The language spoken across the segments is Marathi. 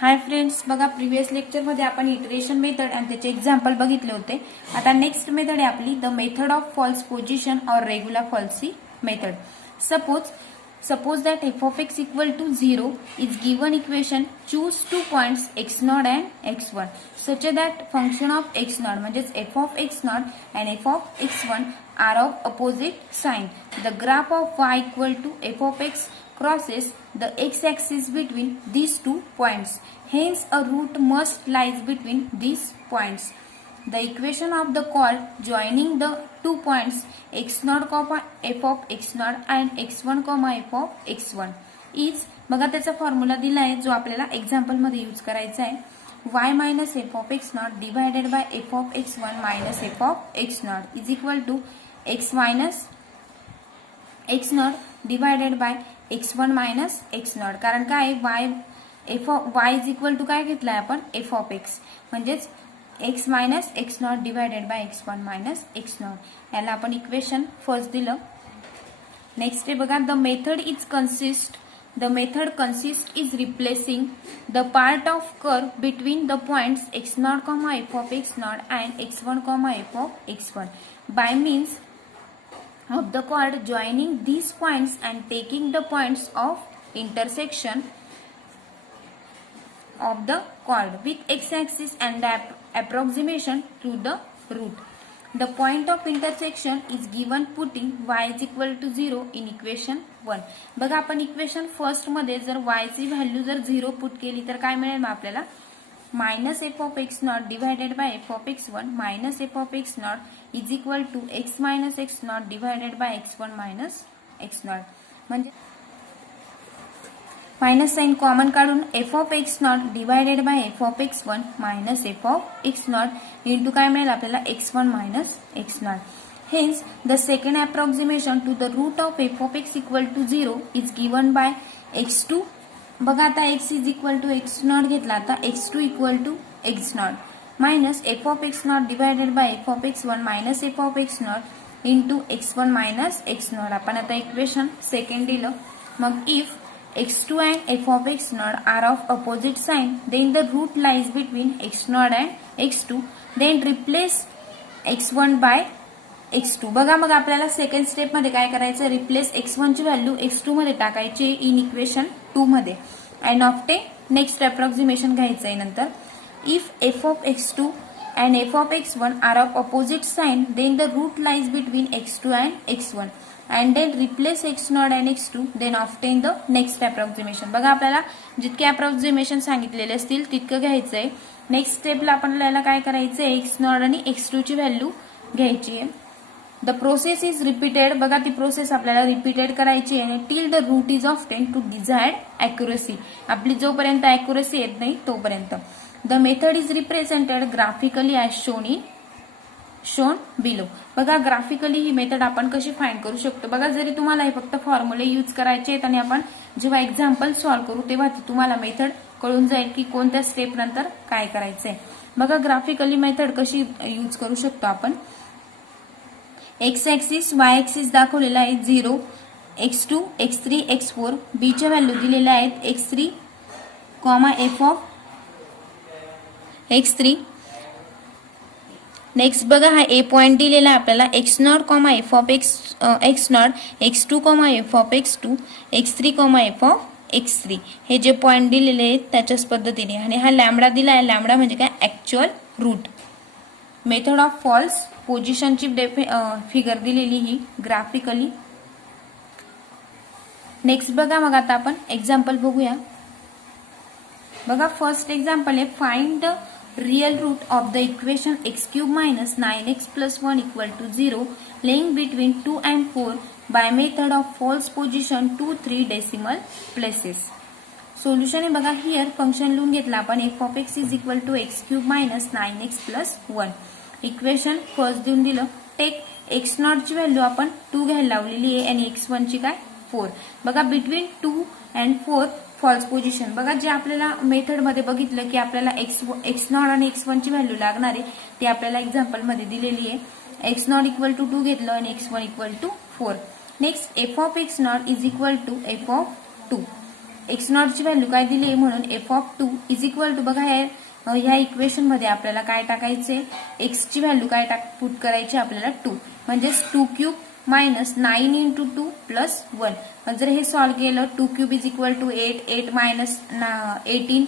हाय फ्रेंड्स, बघा प्रिव्हियस लेक्चरमध्ये आपण इटरेशन मेथड आणि त्याचे एक्झाम्पल बघितले होते. आता नेक्स्ट मेथड आहे आपली the method of false position or regular falsi method. Suppose that f of x equal to 0 is given equation. Choose 2 points x0 and x1 such that function of x0 म्हणजेच f of x0 and f of x1 are of opposite sign. The graph of y equal to f of x crosses the x-axis between these 2 points. Hence, a root must lies between these points. The equation of the chord joining the 2 points x0, f of x0 and x1, f of x1 is, बघा त्याचा फॉर्म्युला दिला आहे जो आपल्याला एक्झाम्पल मध्ये यूज करायचा आहे. y minus f of x0 divided by f of x1 minus f of x0 is equal to x minus x0 divided by x1 minus x0. कारण काय y is equal to काय घेतलाय आपण f of x म्हणजेच x minus x naught divided by x1 minus x not. याला आपण इक्वेशन फर्स्ट दिलं. नेक्स्ट आहे बघा the method consist is replacing the part of curve between the points x0, f of x0 and x1, f of x1 by means of the chord joining these points and taking the points of intersection of the chord with x-axis and the approximation to the root. The point of intersection is given putting y is equal to 0 in equation 1. बघा आपण इक्वेशन फर्स्ट मध्ये जर y ची व्हॅल्यू जर 0 पुट केली तर काय मिळेल मग आपल्याला minus F of x naught divided by F of x1 minus F of x naught is equal to x minus x naught divided by x1 minus x naught. म्हणजे मायनस साइन कॉमन काढून f of x naught divided by F of x1 minus F of x naught into काय मिळेल आपल्याला x1 minus x naught. Hence the second approximation to the root of f of x equal to 0 is given by x2. बघा आता x is equal to x naught घेतला, आता x2 equal to x naught minus F of x naught divided by F of x1 minus F of x naught into x1 minus x naught. आपण आता इक्वेशन सेकंड दिलं. मग if x2 and f of x0 are of opposite sign, then the root lies between x0 and x2. Then replace x1 by x2. बघा मग आपल्याला सेकंड स्टेप मध्ये काय करायचं, रिप्लेस x1 ची व्हॅल्यू x2 मध्ये टाकायची इन इक्वेशन 2 मध्ये अँड ऑफ्टे नेक्स्ट अप्रॉक्सिमेशन घ्यायचंय. नंतर if f of x2 and f of x1 are of opposite sign, then the root lies between x2 and x1. and then replace x0 and x2 then obtain the next approximation. बघा आपल्याला जितके अप्रॉक्सिमेशन सांगितलेले असतील तितकं घ्यायचंय. नेक्स्ट स्टेपला आपल्याला काय करायचंय, x0 आणि x2 ची व्हॅल्यू घ्यायची आहे. The process is repeated. बघा ती प्रोसेस आपल्याला रिपीटेड करायची आहे till the root is often to desired accuracy. आपली जोपर्यंत अॅक्युरसी येत नाही तोपर्यंत. The method is represented graphically as shown below. बघा ग्राफिकली ही मेथड आपण कशी फाइंड करू शकतो. बघा जरी तुम्हाला हे फक्त फॉर्म्युले यूज करायचे आहेत आणि आपण जेव्हा एक्झाम्पल सॉल्व्ह करू तेव्हा तुम्हाला मेथड कळून जाईल की कोणत्या स्टेप नंतर काय करायचंय. बघा ग्राफिकली मेथड कशी यूज करू शकतो आपण. एक्स ऍक्सिस वाय ऍक्सिस दाखवलेला आहे 0, x2, x3, x4. बी च्या व्हॅल्यू दिलेल्या आहेत x3, F of x3. Next बघा हा ए पॉइंट दिलेला आहे आपल्याला x0, F of x0, x2, F of x2, x3, F of x3. हे जे पॉइंट दिलेले आहेत त्याच्याच पद्धतीने. आणि हा लॅम्बडा दिला आहे. लॅम्बडा म्हणजे काय, actual root. Method of false पोझिशनची फिगर दिलेली ही ग्राफिकली. नेक्स्ट बघा मग आता आपण एक्झाम्पल बघूया. बघा फर्स्ट एक्झाम्पल आहे find the real root of the equation x cube minus 9x plus 1 equal to 0 laying between 2 and 4 by method of false position 2, 3 decimal places. Solution आहे बघा. हियर फंक्शन लिहून घेतला आपण f of x is equal to x cube minus 9x plus 1. Equation first देऊन दिलं. टेक x0 ची व्हॅल्यू आपण 2 घ्यायला लावलेली आहे आणि x1 ची काय 4. बघा बिटवीन 2 and 4 फॉल्स पोझिशन. बघा जे आपल्याला मेथड मध्ये बघितलं की आपल्याला x0 आणि x1 ची व्हॅल्यू लागणार आहे ती आपल्याला एक्झाम्पल मध्ये दिलेली आहे. x0 इक्वल टू 2 घेतलं आणि x1 equal to 4. Next F of x0 is equal to F of 2. X नॉटची व्हॅल्यू काय दिली आहे म्हणून F of 2 is equal to बघा ह्या इक्वेशन मध्ये आपल्याला काय टाकायचे एक्स ची व्हॅल्यू काय पुट करायची आपल्याला 2 म्हणजेच 2 क्यूब मायनस 9 इंटू 2 प्लस 1 जर हे सॉल्व्ह केलं 2 cube is equal to 8 8 minus 18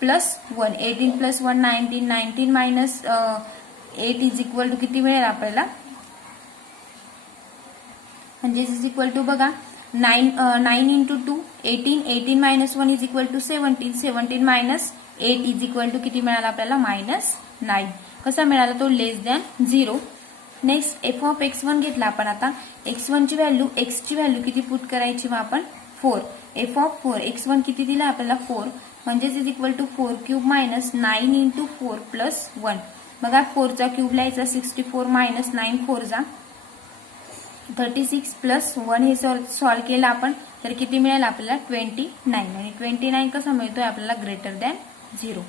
plus 1 18 plus 1 19 19 minus 8 is equal to किती मिळेल आपल्याला म्हणजे इज इक्वल टू बघा 9 into 2 18 18 minus 1 is equal to 17 17 minus 8 is equal to किती मिळाला आपल्याला -9 कसा मिळाला तो less than 0 next F of x1 घेतला आपण आता x1 ची व्हॅल्यू x ची व्हॅल्यू किती पुट करायची मग आपण 4 एफ ऑफ 4 x1 किती दिला आपल्याला 4 म्हणजेच is equal to 4 cube minus 9 into 4 plus 1 बघा 4 चा क्यूब लिहायचा 64 मायनस 9 4 जा 36 प्लस 1 हे सॉल्व्ह केलं आपण तर किती मिळेल आपल्याला 29 आणि 29 कसा मिळतोय आपल्याला greater than 0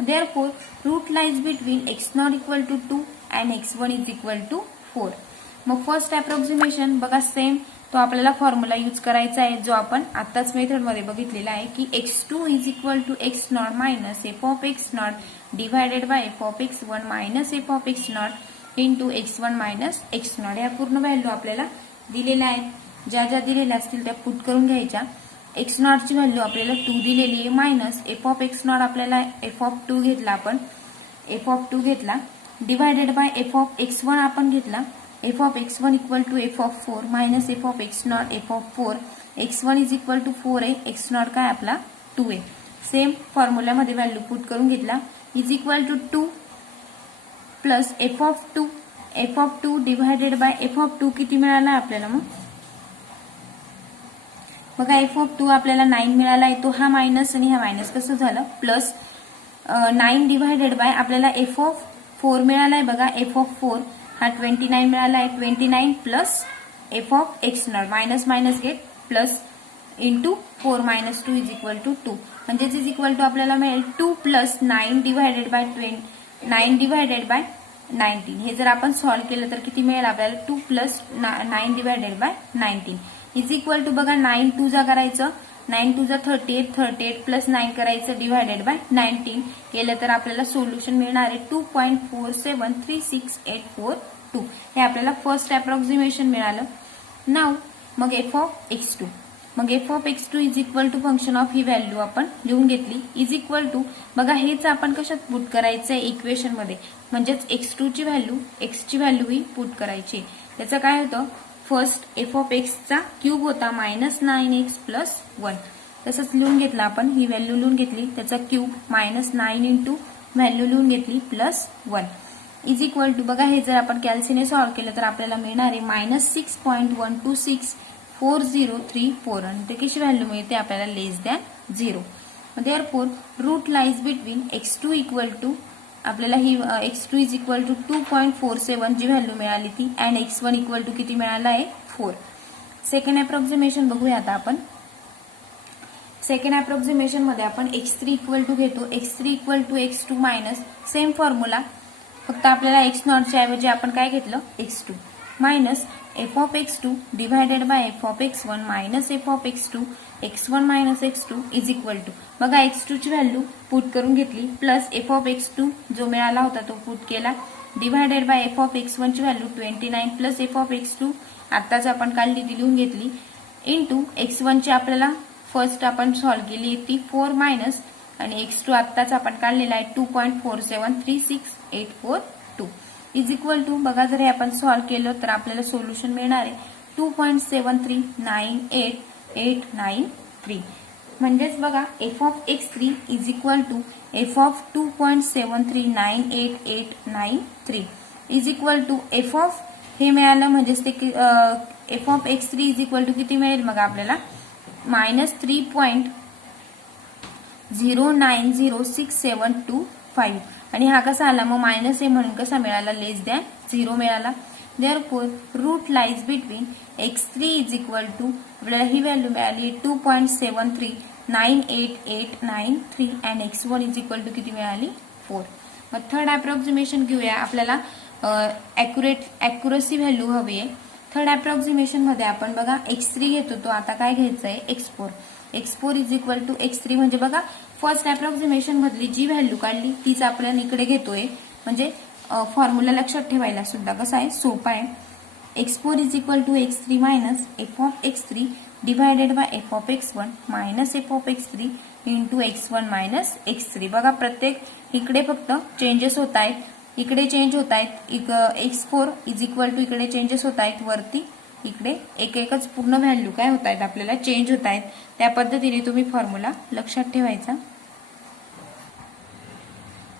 therefore root lies between x0 equal to 2 and x1 is equal to 4 मग फर्स्ट अप्रॉक्सिमेशन बघा सेम तो आपल्याला फॉर्म्युला यूज करायचा आहे जो आपण आताच मेथड मध्ये बघितलेला आहे की x2 is equal to x0 minus f of x0 divided by f of x1 minus f of x0 into x1 minus x0 या पूर्ण व्हॅल्यू आपल्याला दिलेल्या आहेत ज्या ज्या दिलेल्या असतील त्या पुट करून घ्यायच्या एक्स नॉट ची व्हॅल्यू आपल्याला 2 दिलेली आहे minus F of x not आपल्याला एफ ऑफ 2 घेतला आपण एफ ऑफ 2 घेतला divided by F of x1 आपण घेतला f of x1 equal to F of 4 minus F of x naught f of 4 x1 is equal to 4 आहे एक्स नॉट काय आपला 2 आहे सेम फॉर्म्युल्यामध्ये व्हॅल्यू पुट करून घेतला is equal to 2 plus f of 2 divided by F of 2 किती मिळाला आपल्याला मग बघा एफ ऑफ 2 आपल्याला 9 मिळाला आहे तो हा मायनस आणि हा मायनस कसं झालं प्लस 9 डिवायडेड बाय आपल्याला एफ ऑफ 4 मिळाला आहे बघा एफ ऑफ 4 हा 29 मिळाला आहे 29 plus f of x naught minus minus get plus into 4 minus 2 is equal to 2 म्हणजेच इज इक्वल टू आपल्याला मिळेल 2 plus 9 divided by 9 divided by 19 हे जर आपण सॉल्व्ह केलं तर किती मिळेल आपल्याला 2 plus 9 divided by 19 is equal to बघा 9 2 जा करायचं 9 2 जा 38 38 प्लस 9 करायचं डिवायडेड बाय 19 केलं तर आपल्याला सोल्युशन मिळणार आहे 2.473684 हे आपल्याला फर्स्ट अप्रॉक्सिमेशन मिळालं नाव मग एफ ऑफ x2 मग f of x2 is equal to function of ही व्हॅल्यू आपण लिहून घेतली इज इक्वल टू बघा हेच आपण कशात पुट करायचंय इक्वेशन मध्ये म्हणजेच x2 ची व्हॅल्यू x ची व्हॅल्यू ही पुट करायची त्याचं काय होतं फर्स्ट एफ ऑफ एक्स चा क्यूब होता -9x प्लस 1 तसंच लिहून घेतलं आपण ही व्हॅल्यू लिहून घेतली त्याचा क्यूब -9 इंटू व्हॅल्यू लिहून घेतली प्लस 1 इज इक्वल टू बघा हे जर आपण कॅल्सीने सॉल्व्ह केलं तर आपल्याला मिळणार आहे -6.1264034 आणि ते कशी व्हॅल्यू मिळते आपल्याला less than 0 therefore root lies between x2 equal to आपल्याला ही x2 इज इक्वल टू 2.47 जी व्हॅल्यू मिळाली ती अँड x1 इक्वल टू किती मिळाला आहे 4 सेकंड अप्रॉक्सिमेशन बघूया आता आपण सेकंड अप्रॉक्सिमेशन मध्ये आपण x3 इक्वल टू घेतो x3 equal to x2 minus same formula फक्त आपल्याला एक्स नॉटच्या ऐवजी आपण काय घेतलं x2 minus F of x2 divided by F of x1 minus F of x2 x1 minus x2 is equal to बघा x2 ची व्हॅल्यू पुट करून घेतली प्लस एफ ऑफ x2 जो मिळाला होता तो पुट केला divided by F of x1 ची value 29 plus f of x2 आताच आपण काढली ती लिहून घेतली इंटू x1 ची आपल्याला फर्स्ट आपण सॉल्व्ह केली ती 4 मायनस आणि x2 आताच आपण काढलेला आहे 2.473684 इज इक्वल टू बघा जर हे आपण सॉल्व्ह केलं तर आपल्याला सोल्युशन मिळणार आहे 2.739893 म्हणजेच बघा f of x3 is equal to F of 2.73989893 is equal to F of हे मिळालं म्हणजेच ते f of x3 is equal to किती मिळेल मग आपल्याला -3.0906725 आणि हा कसा आला मग मायनस आहे म्हणून कसा मिळाला लेस दॅन 0 मिळाला therefore root lies between x3 is equal to आपल्याला ही व्हॅल्यू मिळाली 2.73989893 and x1 is equal to किती मिळाली 4 मग थर्ड अप्रॉक्सिमेशन घेऊया आपल्याला ॲक्युरसी व्हॅल्यू हवी आहे थर्ड अप्रॉक्सिमेशन मध्ये आपण बघा x3 घेतो तो आता काय घ्यायचं आहे x4 x4 is equal to x3 म्हणजे बघा फर्स्ट अप्रॉक्सिमेशन मधली जी व्हॅल्यू काढली तीच आपण इकडे घेतोय म्हणजे फॉर्म्युला लक्षात ठेवायला सुद्धा कसा आहे सोपा आहे. x4 is equal to x3 minus F of x3 divided by F of x1 minus F of x3 into x1 minus x3. बघा प्रत्येक इकडे फक्त चेंजेस होत आहेत, इकडे चेंज होत आहेत. x4 इज इक्वल टू इकडे चेंजेस होत आहेत, वरती इकडे एक एकच पूर्ण व्हॅल्यू काय होत आहेत आपल्याला चेंज होत आहेत. त्या पद्धतीने तुम्ही फॉर्म्युला लक्षात ठेवायचा.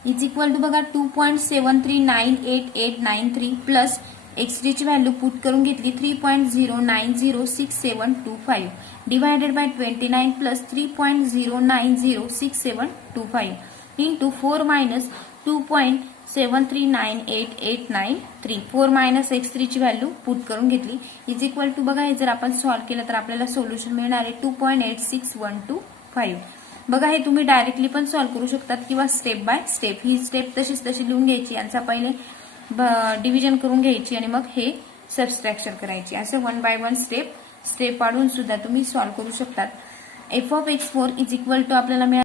इज इक्वल टू बघा 2.73988893 प्लस x3 ची व्हॅल्यू पुट करून घेतली 3.0906725 divided by 29 plus 3.0906725 into 4 minus 2.73988893 4 minus x3 ची व्हॅल्यू पुट करून घेतली इज इक्वल टू बघा हे जर आपण सॉल्व्ह केलं तर आपल्याला सोल्युशन मिळणार आहे 2.86125. बघा हे तुम्ही डायरेक्टली पण सॉल्व्ह करू शकतात किंवा step by step he step तशीच तशी लिहून घ्यायची, यांचा पहिले डिव्हिजन करून घ्यायची आणि मग हे सबस्ट्रॅक्शन करायची. असं वन बाय वन स्टेप पाडून सुद्धा तुम्ही सॉल्व्ह करू शकतात. F of x4 is equal to आपल्याला मिळाला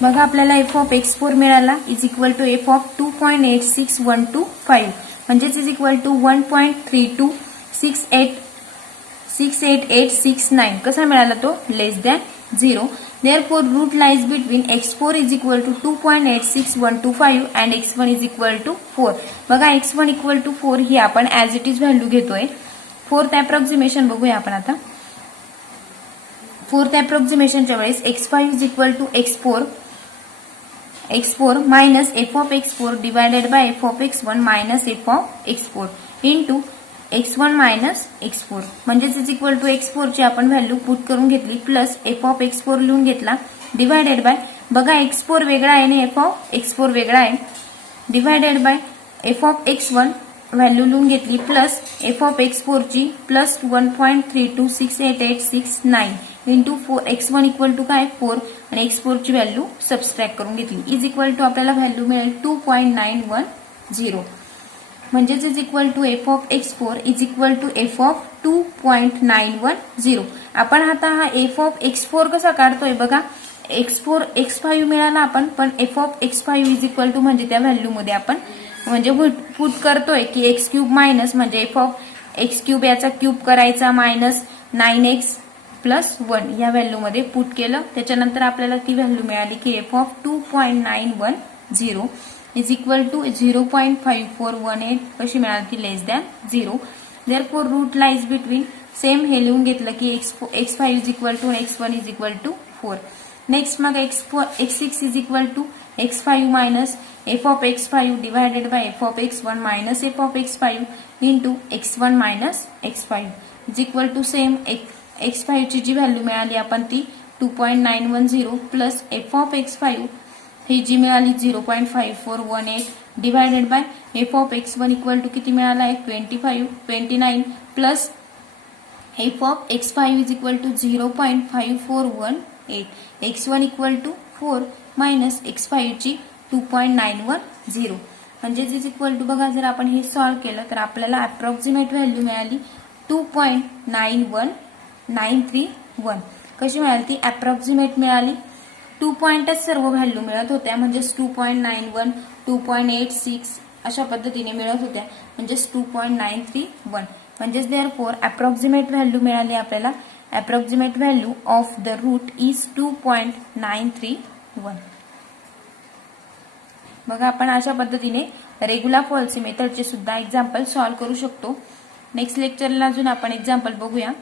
बघा आपल्याला एफ ऑफ x4 मिळाला is equal to F of 2.86125 म्हणजेच इज इक्वल टू 1.32686869. कसा मिळाला तो less than 0. Therefore, root lies between x4 is equal to 2.86125 and x1 is equal to 4. बघा x1 equal to 4 ही आपण ऍज इट इज व्हॅल्यू घेतोय. फोर्थ अप्रॉक्सिमेशन बघूया आपण आता. फोर्थ अप्रॉक्सिमेशनच्या वेळेस x5 is equal to x4 minus F of x4 divided by F of x1 minus F of x4 into x1 minus x4 म्हणजेच इज इक्वल टू x4 ची आपण व्हॅल्यू पुट करून घेतली प्लस एफ ऑफ x4 लिहून घेतला डिवायडेड बाय बघा x4 वेगळा आहे आणि एफ ऑफ x4 वेगळा आहे divided by F of x1 value लिहून घेतली प्लस एफ ऑफ x4 ची plus 1.32688869 into 4 x1 equal to काय 4 आणि x4 ची व्हॅल्यू सबस्ट्रॅक्ट करून घेतली इज इक्वल टू आपल्याला व्हॅल्यू मिळेल 2.910 म्हणजेच is equal to F of x4 is equal to F of 2.910. आपण आता हा एफ ऑफ x4 कसा काढतोय बघा x4 x5 मिळाला आपण पण f of x5 is equal to म्हणजे त्या व्हॅल्यू मध्ये आपण म्हणजे पुट करतोय की एक्स क्यूब मायनस म्हणजे एफ ऑफ एक्स क्यूब याचा क्यूब करायचा मायनस 9x प्लस 1 या व्हॅल्यू मध्ये पुट केलं त्याच्यानंतर आपल्याला ती व्हॅल्यू मिळाली की F of 2.910 is equal to 0.5418 कशी मिळाली ती less than 0. Therefore root lies between same हे लिहून घेतलं की x5 is equal to x1 is equal to 4. Next मग x6 is equal to x5 minus F of x5 divided by F of x1 minus F of x5 into x1 minus x5 is equal to same x5 ची जी व्हॅल्यू मिळाली आपण ती 2.910 प्लस एफ ऑफ x5 ही जी मिळाली 0.5418 divided by F of x1 equal to किती मिळाला आहे 29 plus f of x5 is equal to 0.5418 x1 equal to 4 minus x5 ची 2.910 म्हणजे इज इक्वल टू बघा जर आपण हे सॉल्व्ह केलं तर आपल्याला अप्रॉक्सिमेट व्हॅल्यू मिळाली 2.91931. कशी मिळाली ती अप्रॉक्सिमेट मिळाली 2 पॉइंटच सर्व व्हॅल्यू मिळत होत्या म्हणजेच 2.91 2.86 अशा पद्धतीने मिळत होत्या म्हणजेच 2.931 म्हणजेच देअरफॉर अप्रॉक्सिमेट व्हॅल्यू मिळाली आपल्याला approximate value of the root is 2.931. बघा आपण अशा पद्धतीने रेग्युलर पॉलिसी मेथडचे सुद्धा एक्झाम्पल सॉल्व्ह करू शकतो. नेक्स्ट लेक्चरला अजून आपण एक्झाम्पल बघूया.